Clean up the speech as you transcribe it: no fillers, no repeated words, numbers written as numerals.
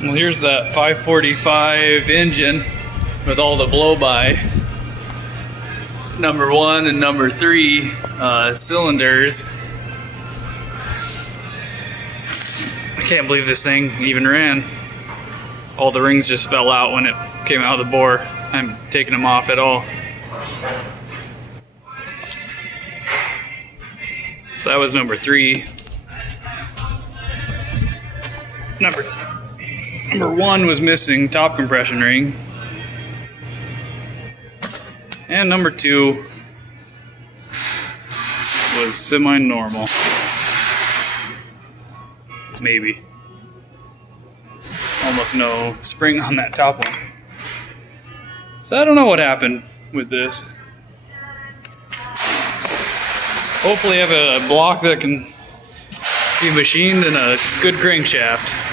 Well, here's that 545 engine with all the blow-by. Number 1 and number 3 cylinders. I can't believe this thing even ran. All the rings just fell out when it came out of the bore. I haven't taken them off at all. So that was number 3. Number 1 was missing top compression ring. And number 2 was semi-normal. Maybe. Almost no spring on that top one. So I don't know what happened with this. Hopefully I have a block that can be machined and a good crankshaft.